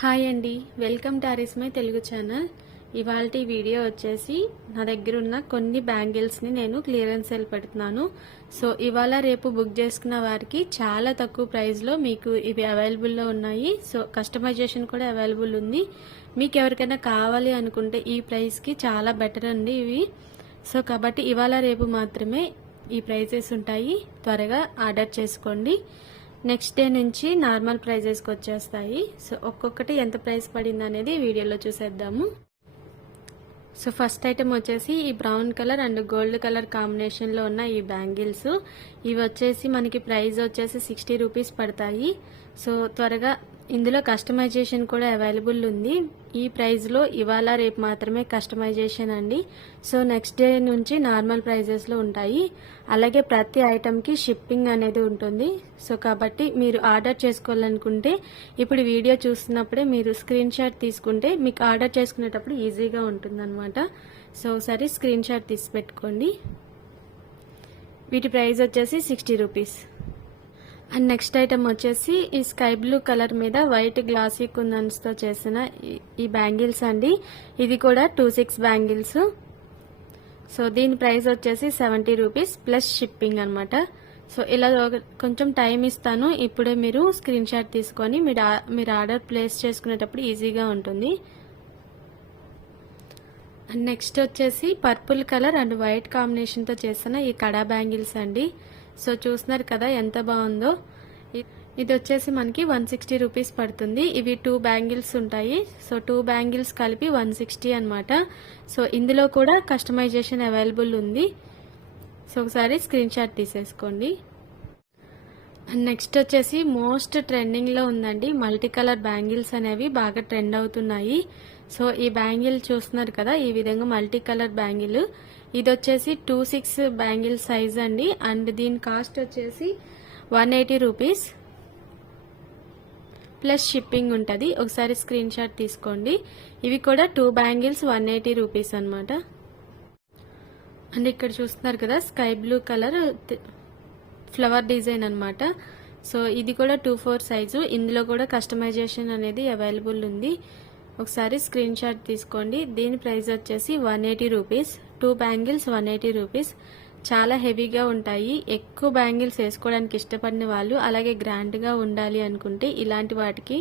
Hi అండి, welcome to ఆరిస్మై Telugu channel. ఇవాల్టి video వచ్చేసి నా దగ్గర ఉన్న కొన్ని బ్యాంగిల్స్ని నేను క్లియరెన్స్ సేల్ పెడుతున్నాను. సో ఇవాళ రేపు బుక్ చేసుకున్న వారికి చాలా తక్కువ ప్రైస్లో మీకు ఇవి అవైలబుల్లో ఉన్నాయి. సో కస్టమైజేషన్ కూడా అవైలబుల్ ఉంది. మీకు ఎవరికైనా కావాలి అనుకుంటే ఈ ప్రైస్కి చాలా బెటర్ అండి ఇవి. సో కాబట్టి ఇవాళ రేపు మాత్రమే ఈ ప్రైజెస్ ఉంటాయి, త్వరగా ఆర్డర్ చేసుకోండి. నెక్స్ట్ డే నుంచి నార్మల్ ప్రైజెస్కి వచ్చేస్తాయి. సో ఒక్కొక్కటి ఎంత ప్రైస్ పడింది అనేది వీడియోలో చూసేద్దాము. సో ఫస్ట్ ఐటమ్ వచ్చేసి ఈ brown colour and gold colour కాంబినేషన్లో ఉన్న ఈ బ్యాంగిల్స్. ఇవి వచ్చేసి మనకి ప్రైస్ వచ్చేసి 60 రూపీస్ పడతాయి. సో త్వరగా ఇందులో కస్టమైజేషన్ కూడా అవైలబుల్ ఉంది. ఈ ప్రైస్లో ఇవాళ రేపు మాత్రమే కస్టమైజేషన్ అండి. సో నెక్స్ట్ డే నుంచి నార్మల్ ప్రైజెస్లో ఉంటాయి. అలాగే ప్రతి ఐటమ్కి షిప్పింగ్ అనేది ఉంటుంది. సో కాబట్టి మీరు ఆర్డర్ చేసుకోవాలనుకుంటే ఇప్పుడు వీడియో చూస్తున్నప్పుడే మీరు స్క్రీన్ షాట్ తీసుకుంటే మీకు ఆర్డర్ చేసుకునేటప్పుడు ఈజీగా ఉంటుందన్నమాట. సో ఒకసారి స్క్రీన్ షాట్ తీసి పెట్టుకోండి. వీటి ప్రైస్ వచ్చేసి 60 రూపీస్. అండ్ నెక్స్ట్ ఐటమ్ వచ్చేసి ఈ స్కై బ్లూ కలర్ మీద వైట్ గ్లాసీ కుందన్స్తో చేసిన ఈ బ్యాంగిల్స్ అండి. ఇది కూడా 2/6 బ్యాంగిల్స్. సో దీని ప్రైస్ వచ్చేసి 70 రూపీస్ ప్లస్ షిప్పింగ్ అనమాట. సో ఇలా కొంచెం టైం ఇస్తాను, ఇప్పుడే మీరు స్క్రీన్ షాట్ తీసుకొని మీరు ఆర్డర్ ప్లేస్ చేసుకునేటప్పుడు ఈజీగా ఉంటుంది. అండ్ నెక్స్ట్ వచ్చేసి పర్పుల్ కలర్ అండ్ వైట్ కాంబినేషన్తో చేసిన ఈ కడా బ్యాంగిల్స్ అండి. సో చూస్తున్నారు కదా ఎంత బాగుందో. ఇది వచ్చేసి మనకి 160 రూపీస్ పడుతుంది. ఇవి 2 బ్యాంగిల్స్ ఉంటాయి. సో 2 బ్యాంగిల్స్ కలిపి 160 అనమాట. సో ఇందులో కూడా కస్టమైజేషన్ అవైలబుల్ ఉంది. సో ఒకసారి స్క్రీన్ షాట్ తీసేసుకోండి. అండ్ నెక్స్ట్ వచ్చేసి మోస్ట్ ట్రెండింగ్లో ఉందండి, మల్టీ కలర్ బ్యాంగిల్స్ అనేవి బాగా ట్రెండ్ అవుతున్నాయి. సో ఈ బ్యాంగిల్ చూస్తున్నారు కదా, ఈ విధంగా మల్టీ కలర్ బ్యాంగిల్. ఇది వచ్చేసి 2/6 బ్యాంగిల్ సైజ్ అండి. అండ్ దీని కాస్ట్ వచ్చేసి 180 రూపీస్ ప్లస్ షిప్పింగ్ ఉంటుంది. ఒకసారి స్క్రీన్ షాట్ తీసుకోండి. ఇవి కూడా 2 బ్యాంగిల్స్ 180 రూపీస్ అనమాట. అండ్ ఇక్కడ చూస్తున్నారు కదా, sky blue colour flower design అనమాట. సో ఇది కూడా 2/4 సైజు. ఇందులో కూడా కస్టమైజేషన్ అనేది అవైలబుల్ ఉంది. ఒకసారి స్క్రీన్ షాట్ తీసుకోండి. దీని ప్రైస్ వచ్చేసి 180 రూపీస్. 2 bangles 180 rupees. చాలా హెవీగా ఉంటాయి. ఎక్కువ బ్యాంగిల్స్ వేసుకోవడానికి ఇష్టపడిన వాళ్ళు, అలాగే గ్రాండ్గా ఉండాలి అనుకుంటే ఇలాంటి వాటికి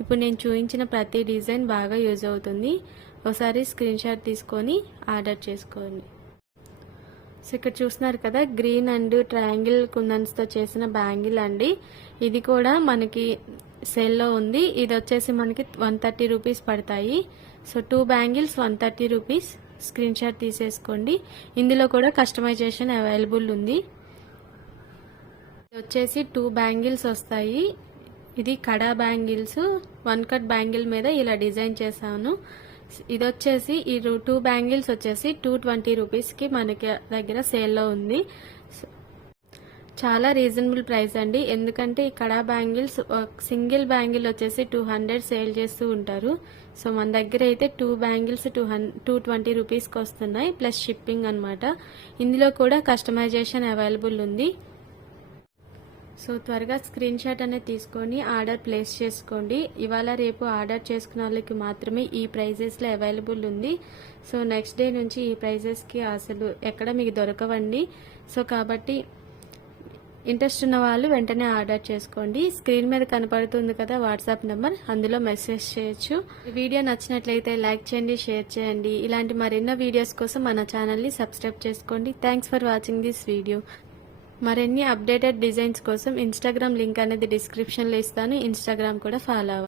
ఇప్పుడు నేను చూపించిన ప్రతి డిజైన్ బాగా యూజ్ అవుతుంది. ఒకసారి స్క్రీన్ షాట్ తీసుకొని ఆర్డర్ చేసుకోండి. సో ఇక్కడ చూస్తున్నారు కదా, గ్రీన్ అండ్ ట్రయాంగిల్ కుందన్స్తో చేసిన బ్యాంగిల్ అండి. ఇది కూడా మనకి సేల్లో ఉంది. ఇది వచ్చేసి మనకి 130 రూపీస్ పడతాయి. So 2 bangles 130 rupees. Screen shot తీసేసుకోండి. ఇందులో కూడా కస్టమైజేషన్ అవైలబుల్ ఉంది. ఇది వచ్చేసి 2 బ్యాంగిల్స్ వస్తాయి. ఇది కడా బ్యాంగిల్స్, 1 కట్ బ్యాంగిల్ మీద ఇలా డిజైన్ చేశాను. ఇది వచ్చేసి ఈ 2 బ్యాంగిల్స్ వచ్చేసి 220 రూపీస్కి మనకి దగ్గర సేల్లో ఉంది. చాలా రీజనబుల్ ప్రైస్ అండి. ఎందుకంటే ఈ కడా బ్యాంగిల్స్ సింగిల్ బ్యాంగిల్ వచ్చేసి 200 సేల్ చేస్తూ ఉంటారు. సో మన దగ్గర అయితే 2 బ్యాంగిల్స్ 220 రూపీస్కి వస్తున్నాయి ప్లస్ షిప్పింగ్ అనమాట. ఇందులో కూడా కస్టమైజేషన్ అవైలబుల్ ఉంది. సో త్వరగా స్క్రీన్ షాట్ అనేది తీసుకొని ఆర్డర్ ప్లేస్ చేసుకోండి. ఇవాళ రేపు ఆర్డర్ చేసుకున్న వాళ్ళకి మాత్రమే ఈ ప్రైజెస్లో అవైలబుల్ ఉంది. సో నెక్స్ట్ డే నుంచి ఈ ప్రైజెస్కి అసలు ఎక్కడ మీకు దొరకవండి. సో కాబట్టి ఇంట్రెస్ట్ ఉన్న వాళ్ళు వెంటనే ఆర్డర్ చేసుకోండి. స్క్రీన్ మీద కనపడుతుంది కదా వాట్సాప్ నెంబర్, అందులో మెసేజ్ చేయొచ్చు. వీడియో నచ్చినట్లయితే లైక్ చేయండి, షేర్ చేయండి. ఇలాంటి మరెన్నో వీడియోస్ కోసం మన ఛానల్ని సబ్స్క్రైబ్ చేసుకోండి. Thanks for watching this video. మరిన్ని అప్డేటెడ్ డిజైన్స్ కోసం ఇన్స్టాగ్రామ్ లింక్ అనేది డిస్క్రిప్షన్లో ఇస్తాను. ఇన్స్టాగ్రామ్ కూడా ఫాలో అవ్వండి.